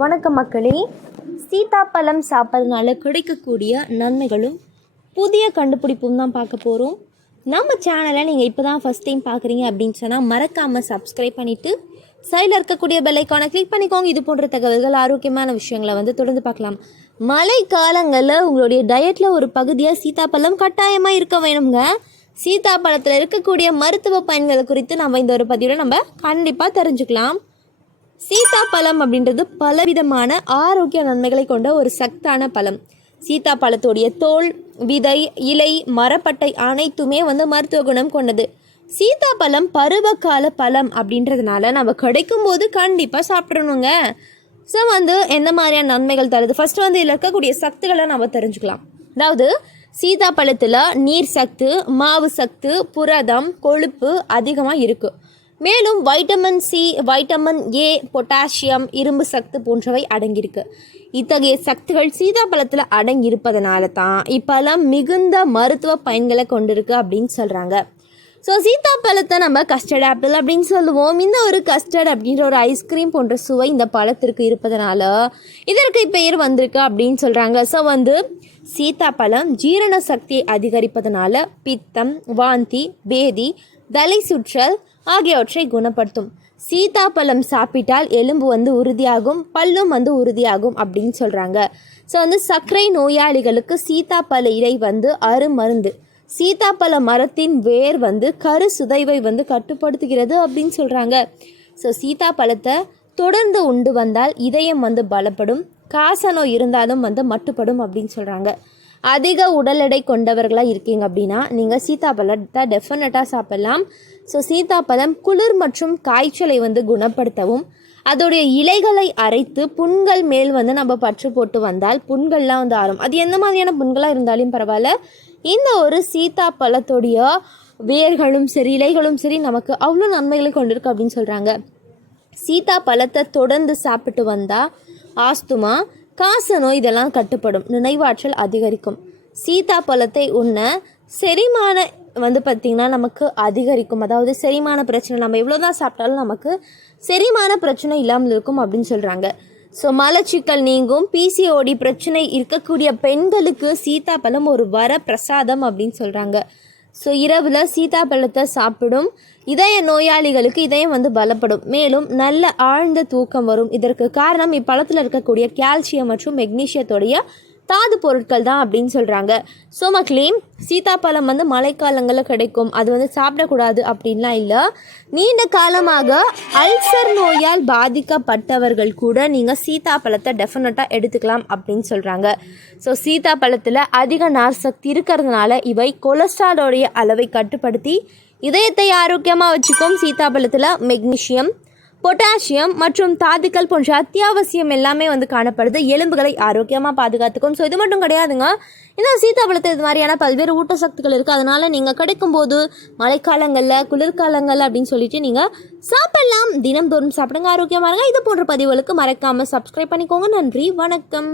வணக்கம் மக்களே. சீதாப்பழம் சாப்பிட்றதுனால கிடைக்கக்கூடிய நன்மைகளும் புதிய கண்டுபிடிப்பும் தான் பார்க்க போகிறோம் நம்ம சேனலை நீங்கள் இப்போ தான் ஃபஸ்ட் டைம் பார்க்குறீங்க அப்படின்னு சொன்னால் மறக்காமல் சப்ஸ்கிரைப் பண்ணிவிட்டு சைடில் இருக்கக்கூடிய பெல்லைக்கானை கிளிக் பண்ணிக்கோங்க. இது போன்ற தகவல்கள் ஆரோக்கியமான விஷயங்களை வந்து தொடர்ந்து பார்க்கலாம். மழை காலங்களில் உங்களுடைய டயட்டில் ஒரு பகுதியாக சீதாப்பழம் கட்டாயமாக இருக்க வேணுங்க சீதாப்பழத்தில் இருக்கக்கூடிய மருத்துவ பயன்கள் குறித்து நம்ம இந்த ஒரு பதிவில் நம்ம கண்டிப்பாக தெரிஞ்சுக்கலாம். சீதாப்பழம் அப்படின்றது பலவிதமான ஆரோக்கிய நன்மைகளை கொண்ட ஒரு சத்தான பழம். சீதாப்பழத்துடைய தோல் விதை இலை மரப்பட்டை அனைத்துமே வந்து மருத்துவ குணம் கொண்டது. சீதாப்பழம் பருவகால பழம் அப்படின்றதுனால நம்ம கிடைக்கும் போது கண்டிப்பாக சாப்பிடணுங்க. ஸோ வந்து எந்த மாதிரியான நன்மைகள் தருது? ஃபர்ஸ்ட் வந்து இதில் இருக்கக்கூடிய சத்துக்களை நம்ம தெரிஞ்சுக்கலாம். அதாவது சீதாப்பழத்தில் நீர் சத்து மாவு சத்து புரதம் கொழுப்பு அதிகமாக இருக்குது மேலும் vitamin C vitamin A potassium இரும்பு சத்து போன்றவை அடங்கியிருக்கு. இத்தகைய சக்திகள் சீதாப்பழத்தில் அடங்கியிருப்பதனால தான் இப்பெல்லாம் மிகுந்த மருத்துவ பயன்களை கொண்டிருக்கு அப்படின்னு சொல்கிறாங்க ஸோ சீதாப்பழத்தை நம்ம கஸ்டர்ட் ஆப்பிள் அப்படின்னு சொல்லுவோம். இந்த ஒரு கஸ்டர்ட் அப்படின்ற ஒரு ஐஸ்கிரீம் போன்ற சுவை இந்த பழத்திற்கு இருப்பதனால இதற்கு பெயர் வந்திருக்கு அப்படின்னு சொல்கிறாங்க ஸோ வந்து சீதாப்பழம் ஜீரண சக்தியை அதிகரிப்பதனால பித்தம் வாந்தி பேதி தலை சுற்றல் ஆகியவற்றை குணப்படுத்தும். சீதாப்பழம் சாப்பிட்டால் எலும்பு வந்து உறுதியாகும் பல்லும் வந்து உறுதியாகும் அப்படின்னு சொல்கிறாங்க ஸோ வந்து சர்க்கரை நோயாளிகளுக்கு சீதாப்பழ இலை வந்து அருமருந்து. சீதாப்பழ மரத்தின் வேர் வந்து கரு சுதைவை வந்து கட்டுப்படுத்துகிறது அப்படின்னு சொல்கிறாங்க ஸோ சீதாப்பழத்தை தொடர்ந்து உண்டு வந்தால் இதயம் வந்து பலப்படும் காசநோய் இருந்தாலும் வந்து மட்டுப்படும் அப்படின்னு சொல்கிறாங்க அதிக உடல் எடை கொண்டவர்களாக இருக்கீங்க அப்படின்னா நீங்கள் சீதாப்பழத்தை டெஃபினட்டாக சாப்பிடலாம். ஸோ சீதாப்பழம் குளிர் மற்றும் காய்ச்சலை வந்து குணப்படுத்தவும் அதோடைய இலைகளை அரைத்து புண்கள் மேல் வந்து நம்ம பற்று போட்டு வந்தால் புண்கள்லாம் வந்து ஆறும். அது எந்த மாதிரியான புண்களாக இருந்தாலும் பரவாயில்ல. இந்த ஒரு சீதாப்பழத்துடைய வேர்களும் சரி இலைகளும் சரி நமக்கு அவ்வளோ நன்மைகளை கொண்டிருக்கு அப்படின்னு சொல்கிறாங்க சீதா பழத்தை தொடர்ந்து சாப்பிட்டு வந்தால் ஆஸ்துமா காச நோய் இதெல்லாம் கட்டுப்படும். நினைவாற்றல் அதிகரிக்கும். சீதா பழத்தை உண்ண செரிமான வந்து பார்த்திங்கன்னா நமக்கு அதிகரிக்கும். அதாவது செரிமான பிரச்சனை நம்ம எவ்வளோ தான் சாப்பிட்டாலும் நமக்கு செரிமான பிரச்சனை இல்லாமல் இருக்கும் அப்படின்னு சொல்கிறாங்க ஸோ மலச்சிக்கல் நீங்கும். பிசிஓடி பிரச்சனை இருக்கக்கூடிய பெண்களுக்கு சீதாப்பழம் ஒரு வர பிரசாதம் அப்படின்னு சொல்கிறாங்க ஸோ இரவில் சீதாப்பழத்தை சாப்பிடும் இதய நோயாளிகளுக்கு இதயம் வந்து பலப்படும். மேலும் நல்ல ஆழ்ந்த தூக்கம் வரும். இதற்கு காரணம் இப்பழத்தில் இருக்கக்கூடிய கால்சியம் மற்றும் மெக்னீஷியத்தோடைய தாது பொருட்கள் தான் அப்படின்னு சொல்கிறாங்க ஸோ மக்களேம் சீதாப்பழம் வந்து மழைக்காலங்களில் கிடைக்கும். அது வந்து சாப்பிடக்கூடாது அப்படின்லாம் இல்லை. நீண்ட காலமாக அல்சர் நோயால் பாதிக்கப்பட்டவர்கள் கூட நீங்கள் சீதாப்பழத்தை டெஃபினட்டாக எடுத்துக்கலாம் அப்படின்னு சொல்கிறாங்க ஸோ சீதாப்பழத்தில் அதிக நார் சக்தி இருக்கிறதுனால இவை கொலஸ்ட்ராலோடைய அளவை கட்டுப்படுத்தி இதயத்தை ஆரோக்கியமாக வச்சுக்கும் சீதாப்பழத்தில் மெக்னீஷியம் பொட்டாசியம் மற்றும் தாதுக்கள் போன்ற அத்தியாவசியம் எல்லாமே வந்து காணப்படுது. எலும்புகளை ஆரோக்கியமாக பாதுகாத்துக்கும். ஸோ இது மட்டும் கிடையாதுங்க. இந்த சீதாப்பழத்தில் இது மாதிரியான பல்வேறு ஊட்டசக்திகள் இருக்குது அதனால் நீங்கள் கிடைக்கும்போது மழைக்காலங்களில் குளிர்காலங்கள் அப்படின்னு சொல்லிட்டு நீங்கள் சாப்பிடலாம். தினம்தோறும் சாப்பிடுங்க. ஆரோக்கியமாக இருங்க. இது போன்ற பதிவுகளுக்கு மறக்காமல் சப்ஸ்கிரைப் பண்ணிக்கோங்க. நன்றி. வணக்கம்.